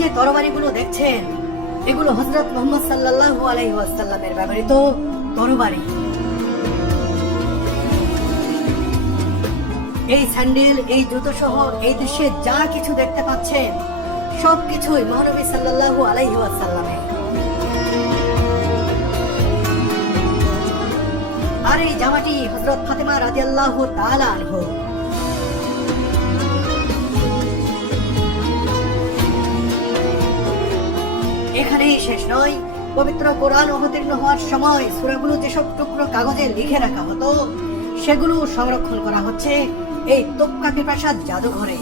যে তরবারিগুলো দেখছেন, এগুলো হযরত মুহাম্মদ সাল্লাল্লাহু আলাইহি ওয়াসাল্লামের ব্যবহৃত তরবারি। এই স্যান্ডেল, এই জুতো সহ এই দৃশ্যে যা কিছু দেখতে পাচ্ছেন সবকিছুই মহানবী সাল্লাল্লাহু আলাইহি ওয়াসাল্লামের। আর এই জামাটি হযরত ফাতেমা রাদিয়াল্লাহু তাআলা আনহু। এখানেই শেষ নয়, পবিত্র কোরআন অবতীর্ণ হওয়ার সময় সূরাগুলো যেসব টুকরো কাগজে লিখে রাখা হতো সেগুলো সংরক্ষণ করা হচ্ছে এই তোপকাপি প্রাসাদ জাদুঘরে।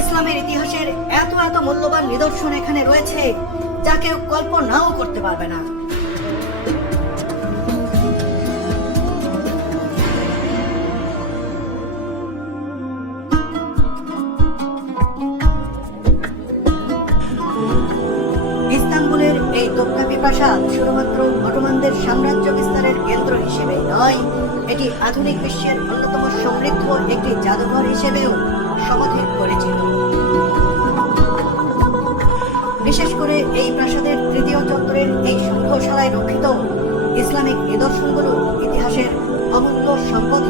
ইসলামের ইতিহাসের এত এত মূল্যবান নিদর্শন এখানে রয়েছে যা কেউ কল্পনাও করতে পারবে না। ইস্তানবুলের এই তোপকাপি প্রাসাদ শুধুমাত্র অটোমানদের সাম্রাজ্য বিস্তারের কেন্দ্র হিসেবেই নয়, এটি আধুনিক বিশ্বের অন্যতম সমৃদ্ধ একটি জাদুঘর হিসেবেও সমধিক পরিচিত। বিশেষ করে এই প্রাসাদের তৃতীয় চত্বরের এই সংগ্রহশালায় রক্ষিত ইসলামিক নিদর্শনগুলো ইতিহাসের অমূল্য সম্পদ।